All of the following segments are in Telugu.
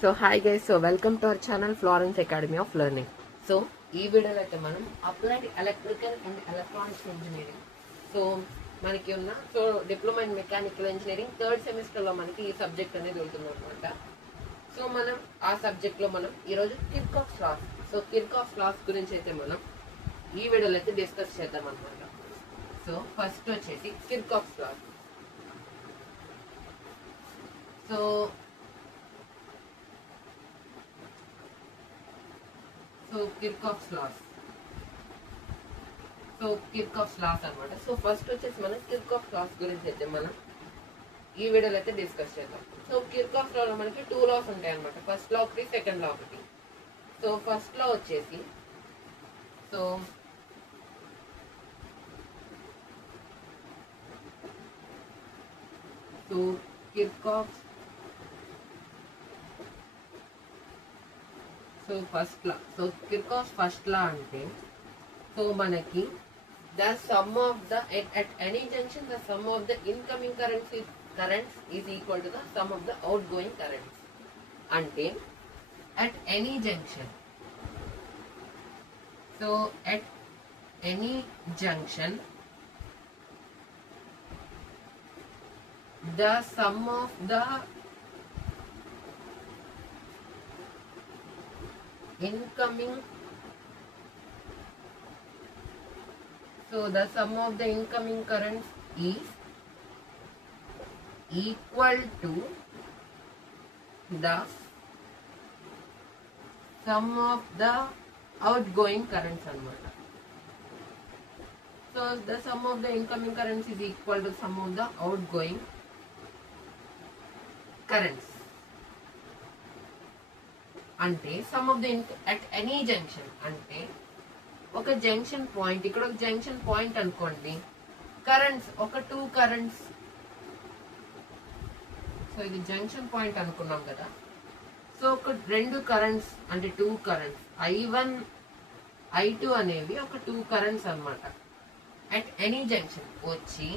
So hi guys, so welcome to our channel Florence Academy of Learning. So ఈ వీడియోలో అయితే మనం applied electrical and electronics engineering మనకి ఉన్న diploma in mechanical engineering third సెమిస్టర్లో మనకి ఈ సబ్జెక్ట్ అనేది ఉంటుంది అనమాట. సో మనం ఆ సబ్జెక్ట్లో మనం ఈరోజు కిర్చాఫ్స్ లాస్ కిర్చాఫ్స్ లాస్ గురించి అయితే మనం ఈ వీడియోలో అయితే డిస్కస్ చేద్దాం అనమాట. సో ఫస్ట్ వచ్చేసి కిర్చాఫ్స్ లాస్. కిర్చాఫ్స్ లాస్ అన్నమాట. సో ఫస్ట్ వచ్చేసి మనం కిర్చాఫ్స్ లాస్ గురించి అయితే మనం ఈ వీడియోలో అయితే డిస్కస్ చేద్దాం. సో కిర్చాఫ్స్ లాలో మనకి 2 లాస్ ఉంటాయి అనమాట. ఫస్ట్ లా ఒకటి, సెకండ్ లా ఒకటి. సో ఫస్ట్ లా వచ్చేసి కిర్చాఫ్స్ కిర్చాఫ్స్ ఫస్ట్ లా అంటే మనకి the sum of the at any junction the sum of the incoming currents is equal to the sum of the outgoing currents. అంటే at any junction the sum of the incoming currents is equal to the sum of the outgoing currents అన్నమాట. So the sum of the incoming currents is equal to sum of the outgoing currents. అంటే some of the at any junction అంటే ఒక జంక్షన్ పాయింట్, ఇక్కడ ఒక జంక్షన్ పాయింట్ అనుకోండి, కరెంట్స్ ఒక 2 కరెంట్స్. సో ఇది జంక్షన్ పాయింట్ అనుకున్నాం కదా. సో ఒక 2 కరెంట్స్ అంటే 2 కరెంట్స్ I1 I2 అనేవి ఒక 2 కరెంట్స్ అన్నమాట. అట్ ఎనీ జంక్షన్ వచ్చి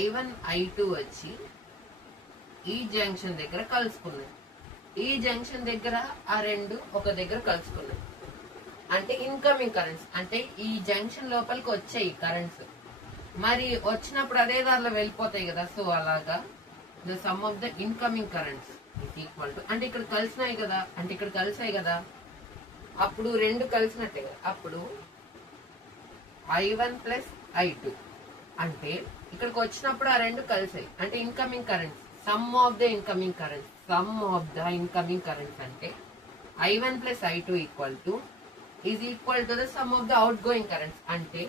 I1 I2 వచ్చి ఈ జంక్షన్ దగ్గర కలుసుకున్నాయి. ఈ జంక్షన్ దగ్గర ఆ రెండు ఒక దగ్గర కలుసుకున్నాయి అంటే ఇన్కమింగ్ కరెంట్స్. అంటే ఈ జంక్షన్ లోపలికి వచ్చాయి కరెంట్స్, మరి వచ్చినప్పుడు అదే దారిలో వెళ్ళిపోతాయి కదా. సో అలాగా the sum of the incoming currents is equal to, అంటే ఇక్కడ కలిసినాయి కదా, అంటే ఇక్కడ కలిసాయి కదా, అప్పుడు రెండు కలిసినట్టే కదా. అప్పుడు I1 ప్లస్ I2 అంటే ఇక్కడికి వచ్చినప్పుడు ఆ రెండు కలిసాయి అంటే incoming currents. Some of the incoming currents అంటే I1 plus I2 is equal to the sum of the out going currents. అంటే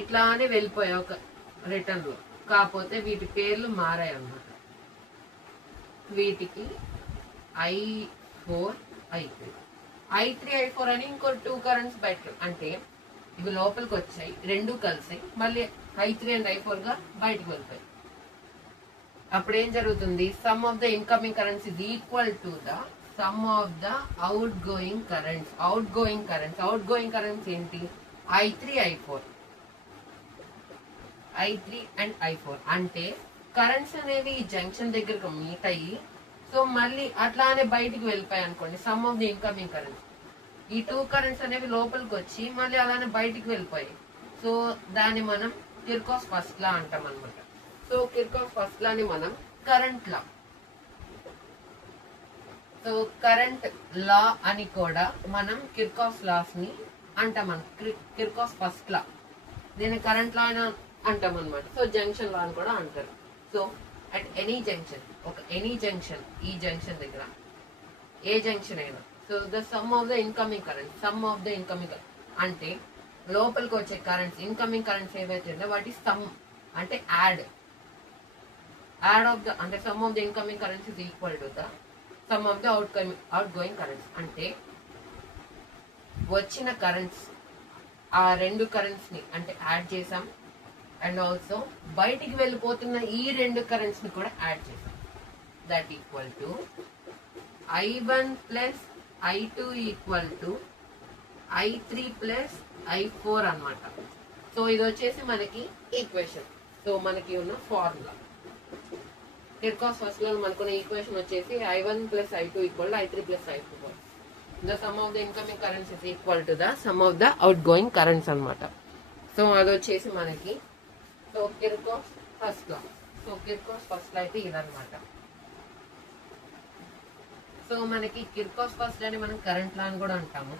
ఇట్లానే వెళ్ళిపోయాయి ఒక రిటర్న్ లో, కాకపోతే వీటి పేర్లు మారాయి అన్నమాట. వీటికి I4 I3 అని ఇంకో 2 కరెంట్స్ బయటకు, అంటే ఇవి లోపలికి వచ్చాయి, రెండు కలిసాయి, మళ్ళీ I3 అండ్ I4 గా బయటకు వెళ్తాయి. అప్పుడు ఏం జరుగుతుంది? Some of the incoming currents is equal to the sum of the out going currents. Out going currents ఏంటి? I3 and I4. అంటే కరెంట్స్ అనేవి ఈ జంక్షన్ దగ్గరకు మీట్ అయ్యి సో మళ్ళీ అట్లానే బయటికి వెళ్ళిపోయాయి అనుకోండి. Some of the incoming currents, ఈ 2 కరెంట్స్ అనేవి లోపలికి వచ్చి మళ్ళీ అలానే బయటికి వెళ్ళిపోయాయి. సో దాన్ని మనం కిర్చాఫ్స్ ఫస్ట్ లా అంటాం అనమాట. సో కిర్చాఫ్స్ ఫస్ట్ లాని మనం కరెంట్ లా, కరెంట్ లా అని కూడా మనం కిర్చాఫ్స్ లాస్ ని అంటాం. కిర్చాఫ్స్ ఫస్ట్ లా దీన్ని కరెంట్ లా అని అంటాం అనమాట. సో జంక్షన్ లా అని కూడా అంటారు. సో అట్ ఎనీ జంక్షన్, ఈ జంక్షన్ దగ్గర ఏ జంక్షన్ అయినా, so the sum of the incoming current అంటే లోపలికి వచ్చే కరెంట్స్, ఇన్కమింగ్ కరెంట్స్ ఏవైతే ఉందో వాటి సమ్ అంటే యాడ్ ఆఫ్ ద, అంటే some of the incoming currents is equal to the sum of the out going currents. అంటే వచ్చిన కరెంట్స్ ఆ 2 కరెంట్స్ ని అంటే యాడ్ చేసాం, అండ్ ఆల్సో బయటికి వెళ్ళిపోతున్న ఈ 2 కరెంట్స్ ని కూడా యాడ్ చేసాం. That equal to I1 plus I2 equal to I3 plus I4 అన్నమాట. సో ఇది వచ్చేసి మనకి ఈక్వేషన్. సో మనకి ఉన్న ఫార్ములా. కిర్కాస్ ఫస్ట్ లా మనకున్న ఈక్వేషన్ వచ్చేసి I1 + I2 = I3 + I4. The sum of the incoming currents is equal to the sum of the outgoing currents అన్నమాట. సో అది వచ్చేసి మనకి సో కిర్కాస్ ఫస్ట్ లా. సో కిర్కాస్ ఫస్ట్ లా అయితే ఇదన్నమాట. సో మనకి కిర్కాస్ ఫస్ట్ లా అని మనం కరెంట్ లా అని కూడా అంటాము.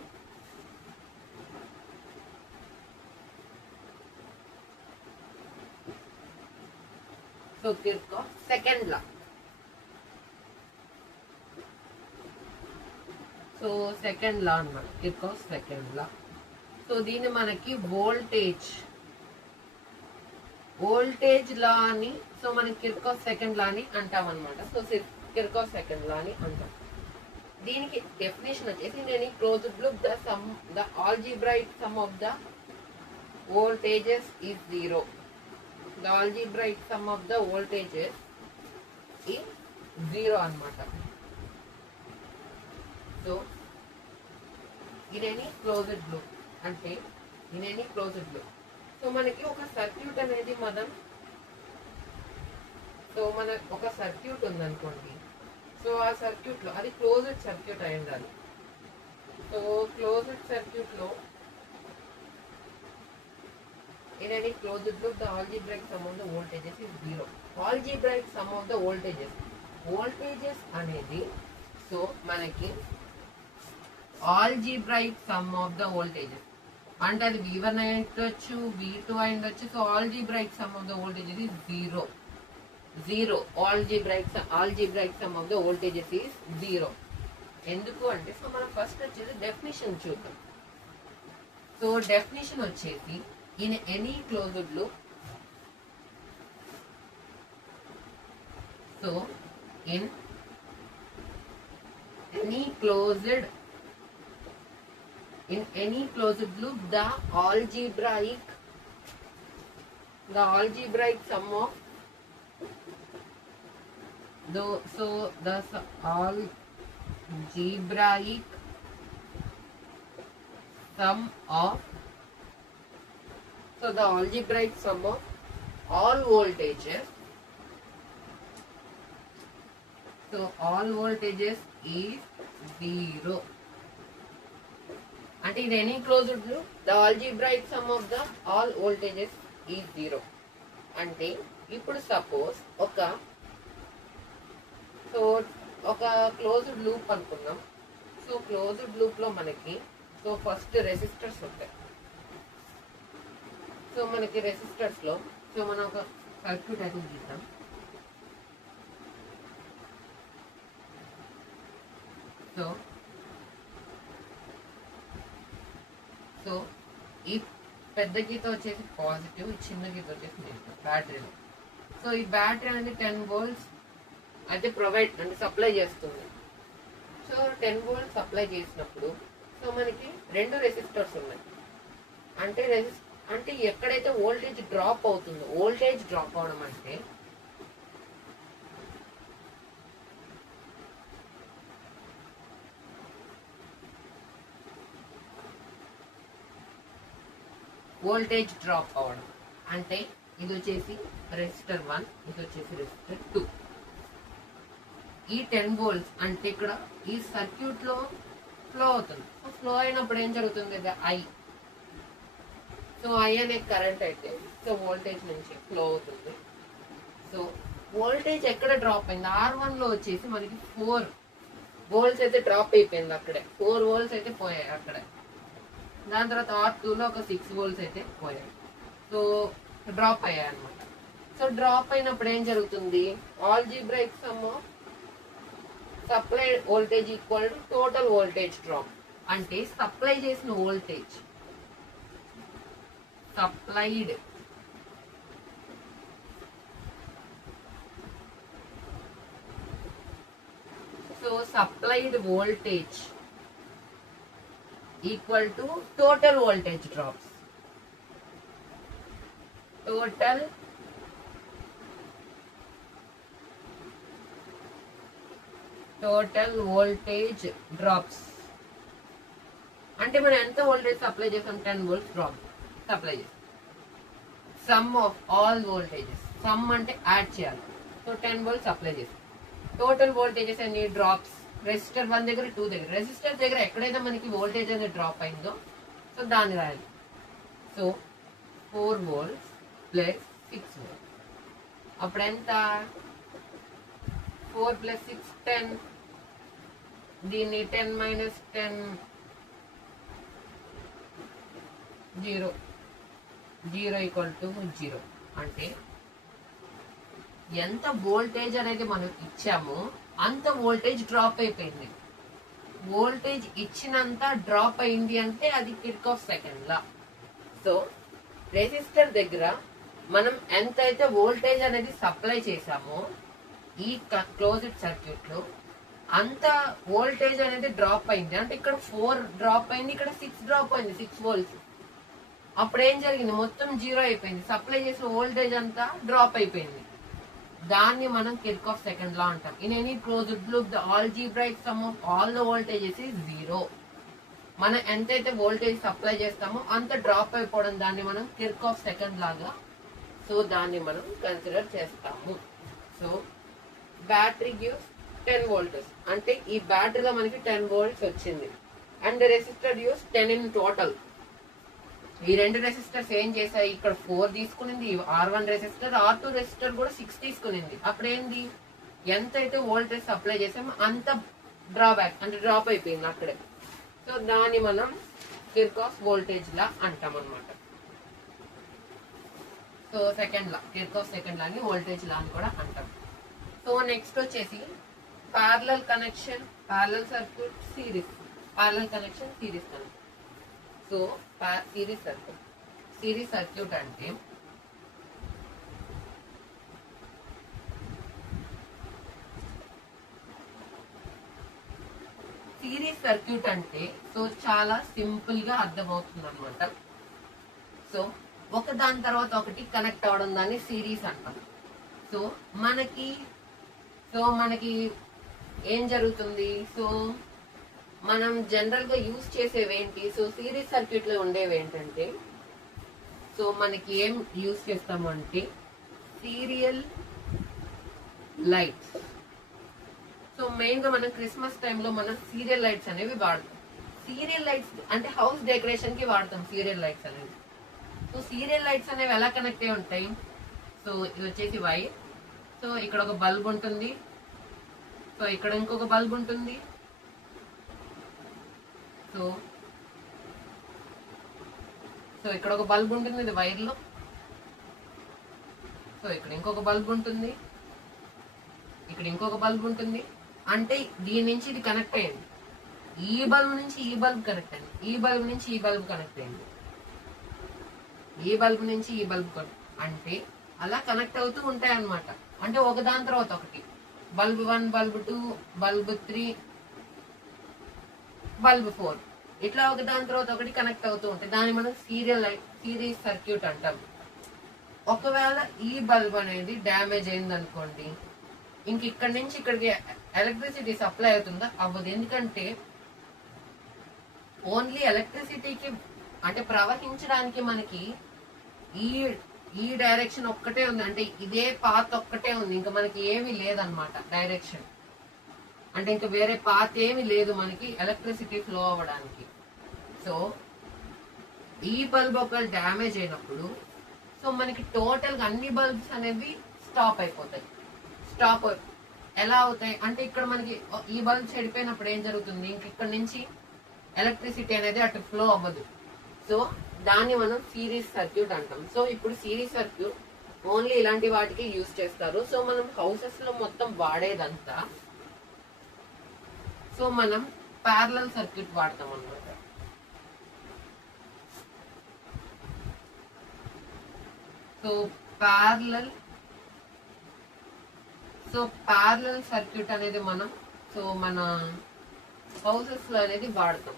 So Kirchhoff's second law. So second law అన్నమాట, కిర్కాస్ సెకండ్ లా. సో దీన్ని మనకి వోల్టేజ్ లా అని, సో మనకి కిర్కాస్ సెకండ్ లా అని అంటాం అనమాట. సో కిర్కాస్ సెకండ్ లా అని అంటాం. దీనికి డెఫినేషన్ వచ్చేసి నేను closed loop the algebraic some of the voltages is 0. The algebraic sum of the voltages is 0 అన్నమాట. So in any closed loop అంటే in any closed loop. So మనకి ఒక సర్క్యూట్ అనేది మన ఒక సర్క్యూట్ ఉందనుకోండి. సో ఆ సర్క్యూట్ లో అది క్లోజ్డ్ సర్క్యూట్ అయి ఉండాలి. సో క్లోజ్డ్ సర్క్యూట్ లో in any closed loop the algebraic sum of the voltages is 0. Algebraic sum of the voltages అనేది సో మనకి algebraic sum of the voltages అంటే అది V1 అయ్యొచ్చు, V2 అయ్యొచ్చు. So algebraic sum of the voltages is 0. Algebraic sum of the voltages is 0. ఎందుకు అంటే సో మనం ఫస్ట్ వచ్చేసి డెఫినిషన్ చూద్దాం. సో డెఫినిషన్ వచ్చేసి in any closed loop. So in any closed loop the algebraic sum of the algebraic sum of so the algebraic sum of all voltages, so all voltages is 0. And in any closed loop the algebraic sum of the all voltages is 0. అంటే ఇప్పుడు సపోజ్ ఒక క్లోజ్డ్ లూప్ అనుకున్నాం. సో క్లోజ్డ్ లూప్ లో మనకి సో ఫస్ట్ రెసిస్టర్స్ ఉంటాయి. సో మనకి రెసిస్టర్స్ లో సో మనం ఒక సర్క్యూట్ అయితే గీద్దాం. సో ఈ పెద్ద గీత వచ్చేసి పాజిటివ్, ఈ చిన్న గీత వచ్చేసి నెగిటివ్ బ్యాటరీలో. సో ఈ బ్యాటరీ అనేది 10 volts అయితే ప్రొవైడ్ అంటే సప్లై చేస్తుంది. సో 10 volts సప్లై చేసినప్పుడు సో మనకి 2 రెసిస్టర్స్ ఉన్నాయి. అంటే ఎక్కడైతే వోల్టేజ్ డ్రాప్ అవుతుందో, వోల్టేజ్ డ్రాప్ అవడం అంటే వోల్టేజ్ డ్రాప్ అవడం అంటే ఇది వచ్చేసి రెసిస్టర్ 1, ఇది వచ్చేసి రెసిస్టర్ 2. ఈ 10 volts అంటే ఇక్కడ ఈ సర్క్యూట్ లో ఫ్లో అవుతుంది. సో ఫ్లో అయినప్పుడు ఏం జరుగుతుంది? I. సో I అనే కరెంట్ అయితే సో వోల్టేజ్ నుంచి ఫ్లో అవుతుంది. సో వోల్టేజ్ ఎక్కడ డ్రాప్ అయింది? R1 లో వచ్చేసి మనకి 4 volts అయితే డ్రాప్ అయిపోయింది. అక్కడే 4 volts అయితే పోయాయి అక్కడే. దాని తర్వాత R2 లో ఒక 6 volts అయితే పోయాయి. సో డ్రాప్ అయ్యాయి అనమాట. సో డ్రాప్ అయినప్పుడు ఏం జరుగుతుంది? Algebraic some of supply voltage equal to total voltage drop. అంటే సప్లై చేసిన voltage supplied voltage equal to total voltage drops. Total voltage drops అంటే మనం ఎంత వోల్టేజ్ సప్లై చేసాం? 10 volts డ్రాప్ సప్లై చేసాం. Some of all voltages, some అంటే యాడ్ చేయాలి. సో 10 వోల్ట్స్ అప్లై చేసాం. టోటల్ వోల్టేజెస్ అన్ని డ్రాప్స్ రెసిస్టర్ 1 దగ్గర 2 దగ్గర, రెసిస్టర్ దగ్గర ఎక్కడైతే మనకి వోల్టేజ్ అనేది డ్రాప్ అయిందో సో దాన్ని రాయాలి. సో 4 volts ప్లస్ 6 volts అప్పుడు ఎంత 4 + 6 10, దీన్ని 10 - 10 0 0 = 0 అంటే ఎంత వోల్టేజ్ అనేది మనం ఇచ్చామో అంత వోల్టేజ్ డ్రాప్ అయిపోయింది. వోల్టేజ్ ఇచ్చినంత డ్రాప్ అయింది అంటే అది Kirchhoff second law. So resistor దగ్గర మనం ఎంతైతే వోల్టేజ్ అనేది సప్లై చేసామో ఈ క్లోజ్డ్ సర్క్యూట్ లో అంత వోల్టేజ్ అనేది డ్రాప్ అయింది. అంటే ఇక్కడ 4 డ్రాప్ అయింది, ఇక్కడ 6 డ్రాప్ అయింది, 6 volts. అప్పుడు ఏం జరిగింది, మొత్తం 0 అయిపోయింది. సప్లై చేసిన వోల్టేజ్ అంతా డ్రాప్ అయిపోయింది. దాన్ని మనం కిర్చాఫ్ సెకండ్ లా అంటాం. In any closed loop the algebraic some of all the voltages is 0. మనం ఎంతైతే వోల్టేజ్ సప్లై చేస్తామో అంత డ్రాప్ అయిపోవడం దాన్ని మనం కిర్చాఫ్ సెకండ్ లాగా సో దాన్ని మనం కన్సిడర్ చేస్తాము. సో బ్యాటరీ గివ్స్ 10 volts అంటే ఈ బ్యాటరీలో మనకి 10 volts వచ్చింది. And resistor use 10 in total. ఈ రెండు రెసిస్టర్స్ ఏం చేశాయి, ఇక్కడ 4 తీసుకునింది, R1 రెసిస్టర్, R2 రెసిస్టర్ కూడా 6 తీసుకునింది. అప్పుడు ఏంది, ఎంతైతే వోల్టేజ్ సప్లై చేసామో అంత డ్రాబ్యాక్ అంటే డ్రాప్ అయిపోయింది అక్కడే. సో దాన్ని మనం కిర్చాఫ్ వోల్టేజ్ లా అంటాం అనమాట. So second law, Kirchhoff second లాని వోల్టేజ్ లా అని కూడా అంటాం. సో నెక్స్ట్ వచ్చేసి parallel connection, parallel circuit, series. Parallel connection, series connection. So series circuit అంటే సో చాలా సింపుల్ గా అర్థమవుతుంది అనమాట. సో ఒక దాని తర్వాత ఒకటి కనెక్ట్ అవడం దాన్ని సిరీస్ అంటాం. సో మనకి ఏం జరుగుతుంది, సో మనం జనరల్ గా యూజ్ చేసేవి ఏంటి, సో సిరీస్ సర్క్యూట్ లో ఉండేవి ఏంటంటే సో మనకి ఏం యూజ్ చేస్తాము అంటే సీరియల్ లైట్స్. సో మెయిన్ గా మనం క్రిస్మస్ టైంలో మనం సీరియల్ లైట్స్ అనేవి వాడతాం. సీరియల్ లైట్స్ అంటే హౌస్ డెకరేషన్ కి వాడతాం సీరియల్ లైట్స్ అనేవి. సో సీరియల్ లైట్స్ అనేవి ఎలా కనెక్ట్ అయి ఉంటాయి, సో ఇది వచ్చేసి వైర్. సో ఇక్కడ ఒక బల్బ్ ఉంటుంది, సో ఇక్కడ ఇంకొక బల్బ్ ఉంటుంది, సో ఇక్కడ ఒక బల్బ్ ఉంటుంది ఇది వైర్ లో, సో ఇక్కడ ఇంకొక బల్బ్ ఉంటుంది, ఇక్కడ ఇంకొక బల్బ్ ఉంటుంది. అంటే దీని నుంచి ఇది కనెక్ట్ అయ్యింది, ఈ బల్బ్ నుంచి ఈ బల్బ్ కనెక్ట్ అయింది, ఈ బల్బ్ నుంచి ఈ బల్బ్ కనెక్ట్ అయింది, ఈ బల్బ్ నుంచి ఈ బల్బ్ అంటే అలా కనెక్ట్ అవుతూ ఉంటాయి అన్నమాట. అంటే ఒక దాని తర్వాత ఒకటి, బల్బ్ 1, బల్బ్ 2, బల్బ్ 3, బల్బ్ 4 ఇట్లా ఒక దాని తర్వాత ఒకటి కనెక్ట్ అవుతూ ఉంటాయి. దాన్ని మనం సిరీస్ సర్క్యూట్ అంటాం. ఒకవేళ ఈ బల్బ్ అనేది డ్యామేజ్ అయింది అనుకోండి, ఇంక ఇక్కడ నుంచి ఇక్కడికి ఎలక్ట్రిసిటీ సప్లై అవుతుందా, అవ్వదు. ఎందుకంటే ఓన్లీ ఎలక్ట్రిసిటీకి అంటే ప్రవహించడానికి మనకి ఈ డైరెక్షన్ ఒక్కటే ఉంది, అంటే ఇదే పాత్ ఒక్కటే ఉంది, ఇంకా మనకి ఏమీ లేదనమాట డైరెక్షన్. అంటే ఇంకా వేరే పాత్ ఏమీ లేదు మనకి ఎలక్ట్రిసిటీ ఫ్లో అవ్వడానికి. సో ఈ బల్బ్ ఒకవేళ డ్యామేజ్ అయినప్పుడు సో మనకి టోటల్ గా అన్ని బల్బ్స్ అనేవి స్టాప్ అయిపోతాయి. స్టాప్ ఎలా అవుతాయి అంటే ఇక్కడ మనకి ఈ బల్బ్ చెడిపోయినప్పుడు ఏం జరుగుతుంది, ఇంక ఇక్కడ నుంచి ఎలక్ట్రిసిటీ అనేది అటు ఫ్లో అవ్వదు. సో దాన్ని మనం సిరీస్ సర్క్యూట్ అంటాం. సో ఇప్పుడు సిరీస్ సర్క్యూట్ ఓన్లీ ఇలాంటి వాటికి యూజ్ చేస్తారు. సో మనం హౌసెస్ లో మొత్తం వాడేదంతా సో మనం ప్యారలల్ సర్క్యూట్ వాడతాం అన్నమాట. సో ప్యారలల్ సర్క్యూట్ అనేది మనం మన హౌసెస్ లో అనేది వాడతాం.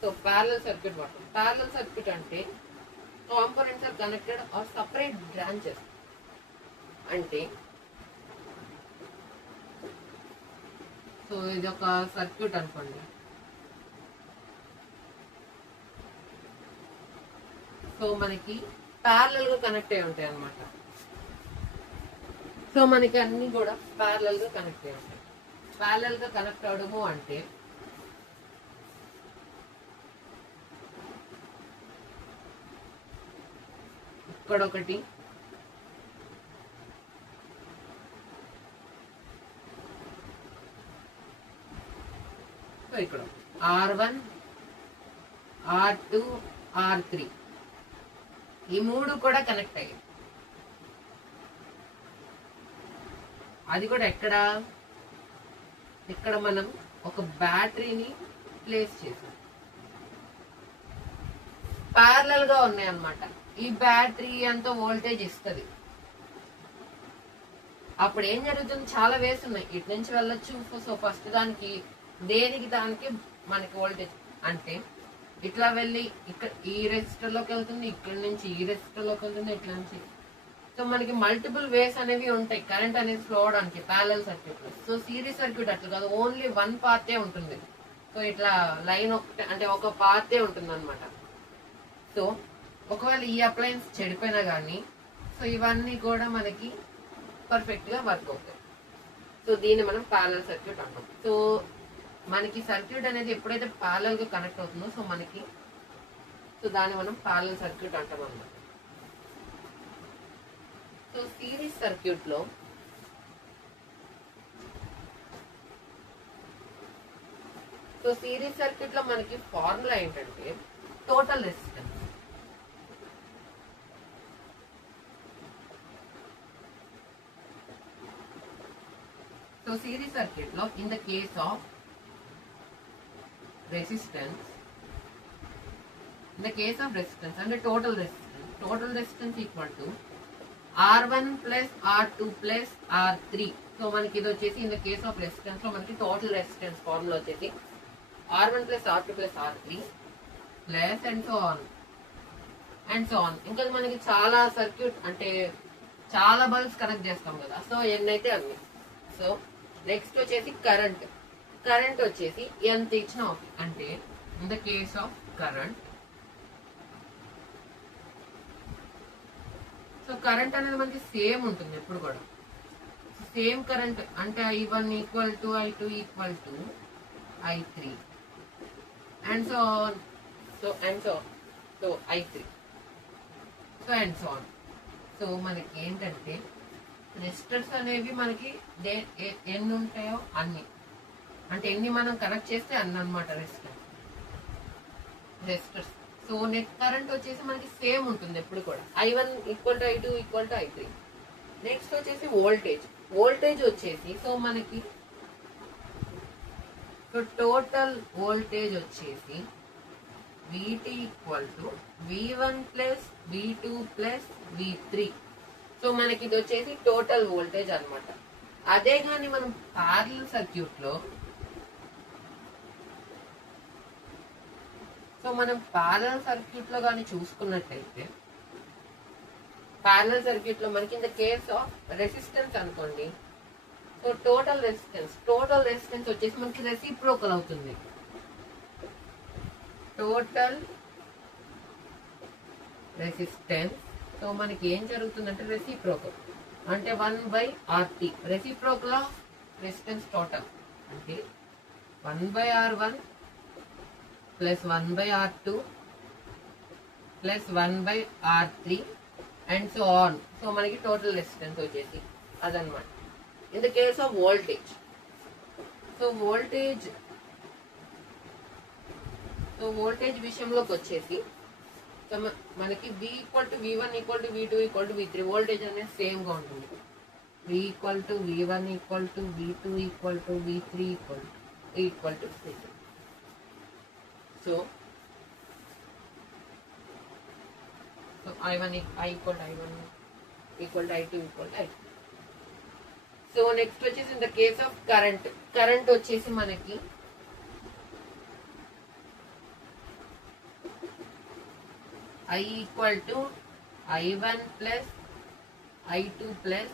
సో ప్యారలల్ సర్క్యూట్ వాడతాం. ప్యారలల్ సర్క్యూట్ అంటే components are connected are separate branches. అంటే సో ఇది ఒక సర్క్యూట్ అనుకోండి. సో మనకి ప్యారలల్ గా కనెక్ట్ అయి ఉంటాయి అన్నమాట. సో మనకి అన్ని కూడా ప్యారలల్ గా కనెక్ట్ అయ్యి ఉంటాయి. ప్యారలల్ గా కనెక్ట్ అవడము అంటే ఇక్కడ ఒకటి, ఇక్కడ R1 R2 R3 ఈ మూడు కూడా కనెక్ట్ అయ్యాయి. అది కూడా ఇక్కడ మనం ఒక బ్యాటరీని ప్లేస్ చేసాం, ప్యారలల్ గా ఉన్నాయి అన్నమాట. ఈ బ్యాటరీ ఎంతో వోల్టేజ్ ఇస్తుంది. అప్పుడు ఏం జరుగుతుంది, చాలా వేస్ ఉన్నాయి, ఇటు నుంచి వెళ్ళొచ్చు. సో ఫస్ట్ దానికి దానికి మనకి వోల్టేజ్ అంటే ఇట్లా వెళ్ళి ఇక్కడ ఈ రెసిస్టర్ లోకి వెళ్తుంది, ఇక్కడ నుంచి ఈ రెసిస్టర్ లోకి వెళ్తుంది, ఇట్లా నుంచి. సో మనకి మల్టిపుల్ వేస్ అనేవి ఉంటాయి కరెంట్ అనేది ఫ్లో అవడానికి ప్యారలల్ సర్క్యూట్ లో. సో సిరీస్ సర్క్యూట్ అట్లా కాదు, ఓన్లీ వన్ పార్టే ఉంటుంది. సో ఇట్లా లైన్ ఒకటి అంటే ఒక పార్టే ఉంటుంది అనమాట. సో ఒకవేళ ఈ అప్లయన్స్ చెడిపోయినా కానీ సో ఇవన్నీ కూడా మనకి పర్ఫెక్ట్ గా వర్క్ అవుతాయి. సో దీన్ని మనం ప్యారలల్ సర్క్యూట్ అంటాం. సో మనకి సర్క్యూట్ అనేది ఎప్పుడైతే ప్యారలల్ గా కనెక్ట్ అవుతుందో సో దాన్ని మనం ప్యారలల్ సర్క్యూట్ అంటాం అన్నమాట. సో సిరీస్ సర్క్యూట్ లో మనకి ఫార్ములా ఏంటంటే total resistance. So series circuit లో in the case of resistance అంటే total resistance equal to R1 plus R2 plus R3. So మనకి ఇది వచ్చేసి in the case of resistance లో మనకి టోటల్ రెసిస్టెన్స్ ఫార్ములా వచ్చేసి R1 plus R2 plus R3 plus and so on. ఇంకా మనకి చాలా సర్క్యూట్ అంటే చాలా బల్బ్స్ కనెక్ట్ చేస్తాం కదా, సో ఎన్నైతే అన్ని. సో నెక్స్ట్ వచ్చేసి కరెంట్ వచ్చేసి ఎంత ఇచ్చినా ఓకే. అంటే in the case of current, so current అనేది మనకి సేమ్ ఉంటుంది ఎప్పుడు కూడా. సేమ్ కరెంట్ అంటే I1 equal to I2 equal to I3 and so on. So I3 and so on. So మనకి ఏంటంటే రెసిస్టర్స్ అనేవి మనకి ఎన్ని ఉంటాయో అన్ని, అంటే ఎన్ని మనం కనెక్ట్ చేస్తే అన్ని అనమాట రెసిస్టర్స్. సో నెట్ కరెంట్ వచ్చేసి మనకి సేమ్ ఉంటుంది ఎప్పుడు కూడా, I1 equal to I2 equal to I3. Next వచ్చేసి వోల్టేజ్ వచ్చేసి సో మనకి టోటల్ వోల్టేజ్ వచ్చేసి VT equal to V1 plus V2 plus V3. So మనకి ఇది వచ్చేసి టోటల్ వోల్టేజ్ అనమాట. అదే కానీ మనం ప్యారలల్ సర్క్యూట్ లో కానీ చూసుకున్నట్లయితే ప్యారలల్ సర్క్యూట్ లో మనకి in the case of resistance అనుకోండి, సో టోటల్ రెసిస్టెన్స్ వచ్చేసి మనకి రెసిప్రోకల్ అవుతుంది. టోటల్ రెసిస్టెన్స్ సో మనకి ఏం జరుగుతుందంటే రెసిప్రోకల్ అంటే 1/RT. Reciprocal of resistance total అంటే 1/R1 plus 1/R2 plus 1/R3 and so on. So మనకి టోటల్ రెసిస్టెన్స్ వచ్చేసి అదనమాట. In the case of voltage, so voltage విషయంలోకి వచ్చేసి సో మనకి V equal to V1 equal to V2 equal to V3. Voltage అనేది సేమ్ గా ఉంటుంది. V equal to V1 equal to V2 equal to V3 equal to C. So I1 equal to I1 equal to I2 equal to I3. So next వచ్చేసి in the case of current వచ్చేసి మనకి I equal to I1 plus I2 plus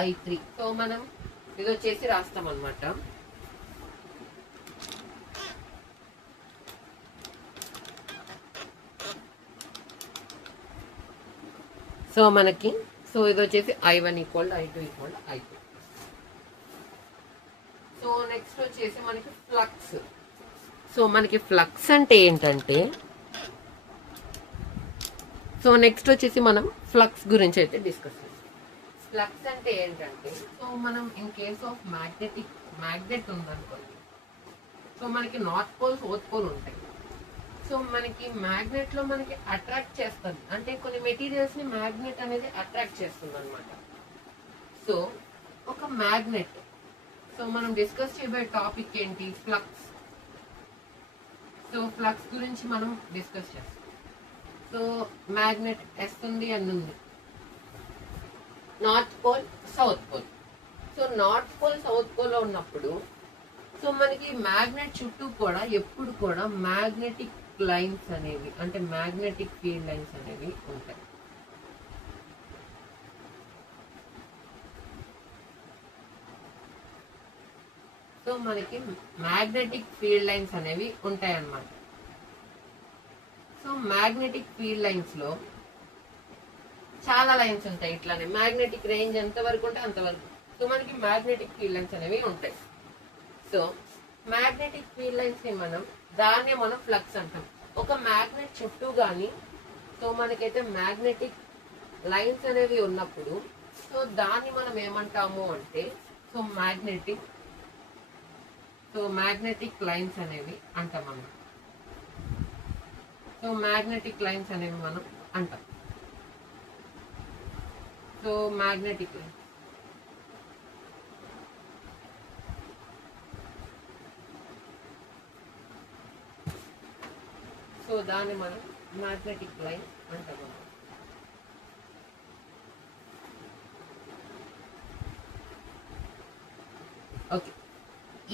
I3. So మనం ఇది వచ్చేసి రాస్తాం అన్నమాట. సో మనకి సో ఇది వచ్చేసి I1 equal I2 equal I2. So next వచ్చేసి మనకి ఫ్లక్స్. సో మనకి ఫ్లక్స్ అంటే ఏంటంటే, సో నెక్స్ట్ వచ్చేసి మనం ఫ్లక్స్ గురించి అయితే డిస్కస్ చేస్తాం. ఫ్లక్స్ అంటే ఏంటంటే, సో మనం ఇన్ కేస్ ఆఫ్ మ్యాగ్నెట్ ఉందనుకోండి, సో మనకి నార్త్ పోల్ సౌత్ పోల్ ఉంటాయి. సో మనకి మ్యాగ్నెట్ లో మనకి అట్రాక్ట్ చేస్తుంది, అంటే కొన్ని మెటీరియల్స్ ని మ్యాగ్నెట్ అనేది అట్రాక్ట్ చేస్తుంది అనమాట. సో ఒక మ్యాగ్నెట్, సో మనం డిస్కస్ చేయబోయే టాపిక్ ఏంటి, ఫ్లక్స్. సో ఫ్లక్స్ గురించి మనం డిస్కస్ చేస్తాం. సో మ్యాగ్నెట్ ఎస్ ఉంది అని ఉంది, north pole south pole. So north pole south pole లో ఉన్నప్పుడు సో మనకి మ్యాగ్నెట్ చుట్టూ కూడా ఎప్పుడు కూడా మ్యాగ్నెటిక్ లైన్స్ అనేవి, అంటే మ్యాగ్నెటిక్ ఫీల్డ్ లైన్స్ అనేవి ఉంటాయి. సో మనకి మ్యాగ్నెటిక్ ఫీల్డ్ లైన్స్ అనేవి ఉంటాయి అన్నమాట. సో మ్యాగ్నెటిక్ ఫీల్డ్ లైన్స్ లో చాలా లైన్స్ ఉంటాయి. ఇట్లానే మ్యాగ్నెటిక్ రేంజ్ ఎంత వరకు ఉంటే అంతవరకు సో మనకి మ్యాగ్నెటిక్ ఫీల్డ్ లైన్స్ అనేవి ఉంటాయి. సో మ్యాగ్నెటిక్ ఫీల్డ్ లైన్స్ ని దాన్నే మనం ఫ్లక్స్ అంటాం. ఒక మ్యాగ్నెట్ చుట్టూ గానీ సో మనకైతే మ్యాగ్నెటిక్ లైన్స్ అనేవి ఉన్నప్పుడు సో దాన్ని మనం ఏమంటాము అంటే, సో మ్యాగ్నెటిక్ లైన్స్ అనేవి అంటాం అన్నమాట. సో మ్యాగ్నెటిక్ లైన్స్ అనేవి మనం అంటాం. సో మ్యాగ్నెటిక్ లైన్స్, సో దాన్ని మనం మ్యాగ్నెటిక్ లైన్ అంటాం. ఓకే,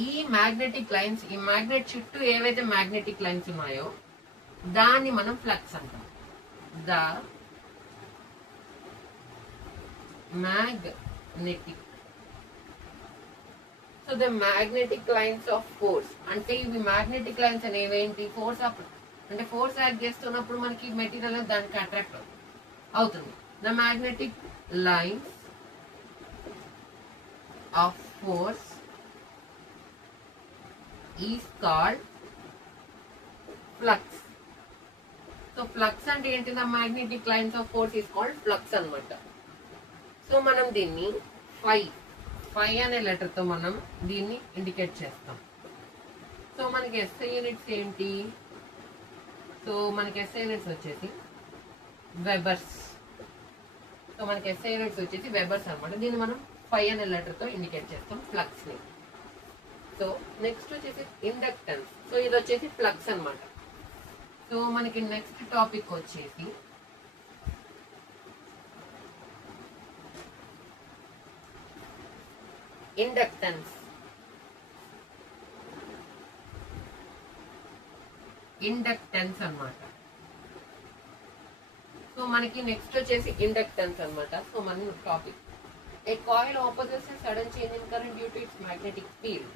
ఈ మ్యాగ్నెటిక్ లైన్స్, ఈ మ్యాగ్నెట్ చుట్టూ ఏవైతే మ్యాగ్నెటిక్ లైన్స్ ఉన్నాయో దాన్ని మనం ఫ్లక్స్ అంటాం. The magnetic, so the magnetic lines of force, అంటే ఇవి మ్యాగ్నెటిక్ లైన్స్ అనేవి ఏంటి, ఫోర్స్ అంటే ఫోర్స్ యాక్ట్ చేస్తున్నప్పుడు మనకి మెటీరియల్ దానికి అట్రాక్ట్ అవుతుంది. The magnetic lines of force is called flux. So flux అంటే ఏంటి, the magnetic lines of force is called flux అన్నమాట. సో మనం దీన్ని ఫై అనే లెటర్ తో మనం దీన్ని ఇండికేట్ చేస్తాం. సో మనకి ఎస్ఐ యూనిట్స్ ఏంటి, సో మనకి ఎస్ఐ యూనిట్స్ వచ్చేసి వెబర్స్. సో మనకి ఎస్ఐ యూనిట్స్ వచ్చేసి వెబర్స్ అనమాట. దీన్ని మనం ఫై అనే లెటర్ తో ఇండికేట్ చేస్తాం ఫ్లక్స్ ని. సో నెక్స్ట్ వచ్చేసి ఇండక్టెన్స్. సో ఇది వచ్చేసి ఫ్లక్స్ అన్నమాట. సో మనకి నెక్స్ట్ టాపిక్ వచ్చేసి ఇండక్టెన్స్. అన్నమాట. సో మనకి నెక్స్ట్ వచ్చేసి ఇండక్టెన్స్ అన్నమాట. సో మన topic, A coil opposites a sudden change in current due to its magnetic field.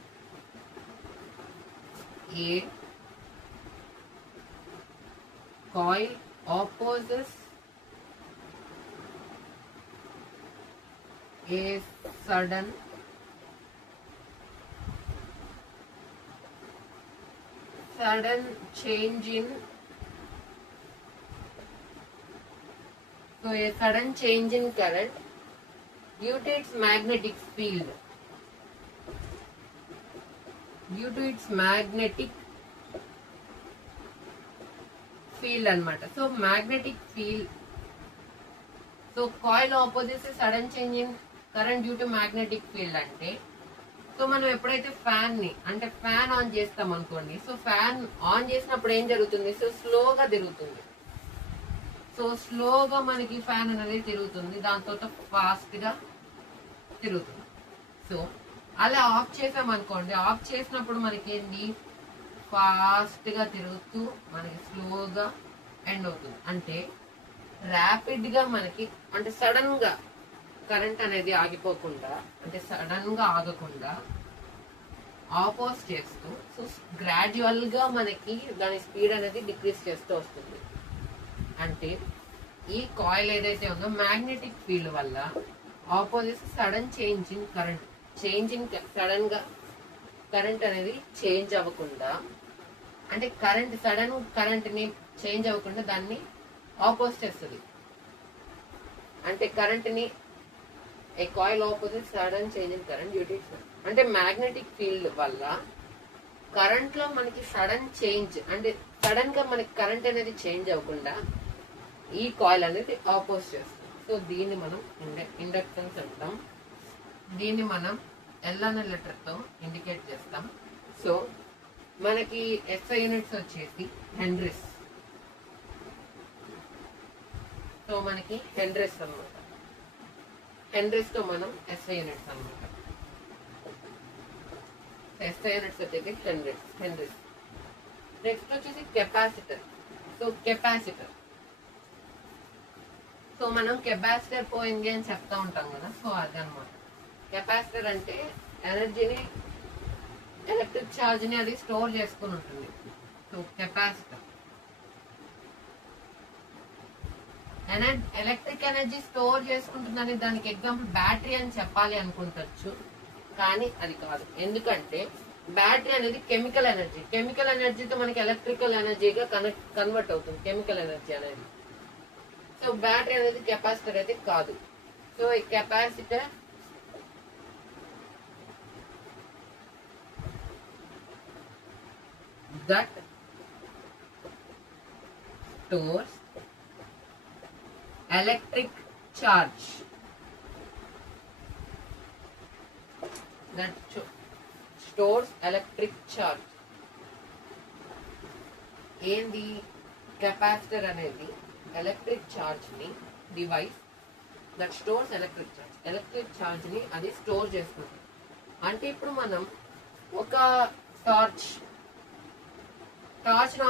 A coil opposes a sudden change in current due to its magnetic field. అన్నమాట. So magnetic field, so coil opposites sudden change in current due to magnetic field అంటే, సో మనం ఎప్పుడైతే ఫ్యాన్ ఆన్ చేస్తాం అనుకోండి, సో ఫ్యాన్ ఆన్ చేసినప్పుడు ఏం జరుగుతుంది, సో స్లోగా తిరుగుతుంది. సో స్లోగా మనకి ఫ్యాన్ అనేది తిరుగుతుంది, దాంతో ఫాస్ట్ గా తిరుగుతుంది. సో అలా ఆఫ్ చేసాం అనుకోండి, ఆఫ్ చేసినప్పుడు మనకి ఏంటి, ఫాస్ట్ గా తిరుగుతూ మనకి స్లోగా ఎండ్ అవుతుంది. అంటే ర్యాపిడ్ గా మనకి, అంటే సడన్ గా కరెంట్ అనేది ఆగిపోకుండా, అంటే సడన్ గా ఆగకుండా ఆపోజ్ చేస్తూ, సో గ్రాడ్యువల్ గా మనకి దాని స్పీడ్ అనేది డిక్రీజ్ చేస్తూ వస్తుంది. అంటే ఈ కాయిల్ ఏదైతే ఉందో మ్యాగ్నెటిక్ ఫీల్డ్ వల్ల opposite sudden change in current sudden గా కరెంట్ అనేది చేంజ్ అవ్వకుండా, అంటే సడన్ కరెంట్ ని చేంజ్ అవ్వకుండా దాన్ని ఆపోజ్ చేస్తుంది. అంటే కరెంట్ ని ఏ coil opposite sudden change in current due to అంటే మ్యాగ్నెటిక్ ఫీల్డ్ వల్ల కరెంట్ లో మనకి సడన్ చేంజ్, అంటే సడన్ గా మనకి కరెంట్ అనేది చేంజ్ అవ్వకుండా ఈ కాయిల్ అనేది ఆపోజ్ చేస్తుంది. సో దీన్ని మనం ఇండక్టెన్స్ అంటాం. దీన్ని మనం ఎల్ అనే లెటర్ తో ఇండికేట్ చేస్తాం. సో మనకి SI యూనిట్స్ వచ్చేసి హెన్రీస్. సో మనకి హెన్రీస్ అనమాట. హెన్రీస్ తో మనం SI యూనిట్స్ అనమాట. SI యూనిట్స్ వచ్చేసి హెన్రీస్. నెక్స్ట్ వచ్చేసి కెపాసిటర్. సో కెపాసిటర్, సో మనం కెపాసిటర్ పోయింది అని చెప్తా ఉంటాం కదా. సో అదనమాట కెపాసిటర్ అంటే ఎనర్జీని, ఎలక్ట్రిక్ ఛార్జ్ ని అది స్టోర్ చేసుకుని ఉంటుంది. So capacitor electric energy store చేసుకుంటుందని దానికి ఎగ్జాంపుల్ బ్యాటరీ అని చెప్పాలి అనుకుంటచ్చు, కానీ అది కాదు. ఎందుకంటే బ్యాటరీ అనేది కెమికల్ ఎనర్జీతో మనకి ఎలక్ట్రికల్ ఎనర్జీగా కన్వర్ట్ అవుతుంది కెమికల్ ఎనర్జీ అనేది. సో బ్యాటరీ అనేది కెపాసిటర్ అయితే కాదు. సో ఈ capacitor that stores electric charge, ఏంది కెపాసిటర్ అనేది ఎలక్ట్రిక్ ఛార్జ్ ని device that stores electric charge ని అది స్టోర్ చేసుకుంటుంది. అంటే ఇప్పుడు మనం ఒక టార్చ్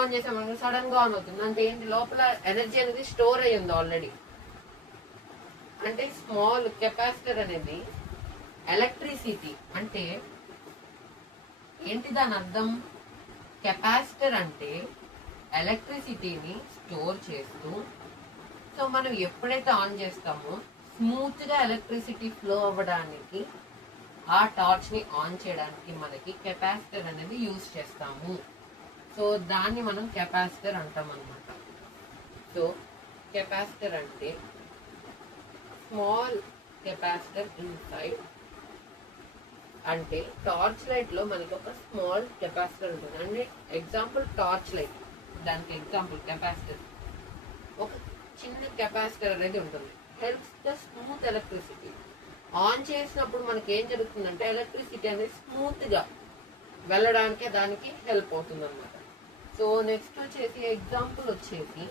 ఆన్ చేసామనుకో సడన్ గా ఆన్ అవుతుంది. అంటే ఏంటి, లోపల ఎనర్జీ అనేది స్టోర్ అయ్యి ఉంది ఆల్రెడీ. అంటే స్మాల్ కెపాసిటర్ అనేది ఎలక్ట్రిసిటీ, అంటే ఏంటి దాని అర్థం, కెపాసిటర్ అంటే ఎలక్ట్రిసిటీని స్టోర్ చేస్తూ, సో మనం ఎప్పుడైతే ఆన్ చేస్తామో స్మూత్ గా ఎలక్ట్రిసిటీ ఫ్లో అవ్వడానికి, ఆ టార్చ్ ని ఆన్ చేయడానికి మనకి కెపాసిటర్ అనేది యూజ్ చేస్తాము. సో దాన్ని మనం కెపాసిటర్ అంటాం అన్నమాట. సో కెపాసిటర్ అంటే స్మాల్ కెపాసిటర్ ఇన్సైడ్, అంటే టార్చ్ లైట్ లో మనకి ఒక స్మాల్ కెపాసిటర్ ఉంటుంది. అంటే ఎగ్జాంపుల్ టార్చ్ లైట్, దానికి ఎగ్జాంపుల్ కెపాసిటర్, ఒక చిన్న కెపాసిటర్ అనేది ఉంటుంది. Helps the smooth electricity. On చేసినప్పుడు మనకి ఏం జరుగుతుందంటే ఎలక్ట్రిసిటీ అనేది స్మూత్ గా వెళ్ళడానికి దానికి హెల్ప్ అవుతుంది అన్నమాట. సో నెక్స్ట్ వచ్చేసి ఎగ్జాంపుల్ వచ్చేసి,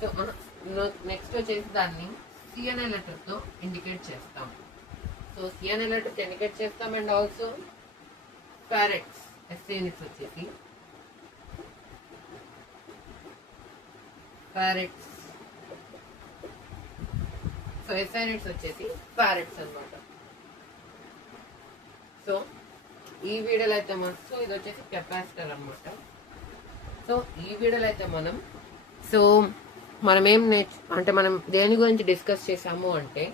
సో నెక్స్ట్ వచ్చేసి దాన్ని సి అనే లెటర్ తో ఇండికేట్ చేస్తాం. సో సి అనే లెటర్ తో ఇండికేట్ చేస్తాం. అండ్ ఆల్సో ఫారెడ్స్, SI యూనిట్స్ వచ్చేసి ఫారెడ్స్. సో SI యూనిట్స్ వచ్చేసి ఫారెడ్స్ అన్నమాట. సో ఈ వీడియోలో అయితే మనం, సో ఇది వచ్చేసి కెపాసిటర్ అన్నమాట. సో ఈ వీడియోలో అయితే మనం ఏం అంటే మనం దేని గురించి డిస్కస్ చేసాము అంటే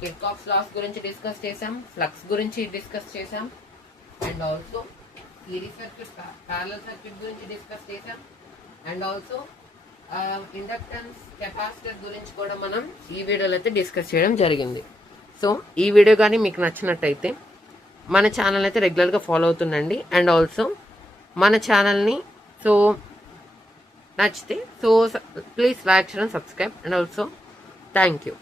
కిర్చాఫ్ లాస్ గురించి డిస్కస్ చేసాం, ఫ్లక్స్ గురించి డిస్కస్ చేసాం, and also series circuit, parallel circuit గురించి డిస్కస్ చేసాం, అండ్ ఆల్సో ఇండక్టెన్స్, కెపాసిటర్ గురించి కూడా మనం ఈ వీడియోలో అయితే డిస్కస్ చేయడం జరిగింది. సో ఈ వీడియో కానీ మీకు నచ్చినట్టయితే మన ఛానల్ అయితే రెగ్యులర్గా ఫాలో అవుతుండండి. అండ్ ఆల్సో మన ఛానల్ని సో నచ్చితే so please like, share and subscribe. And also thank you.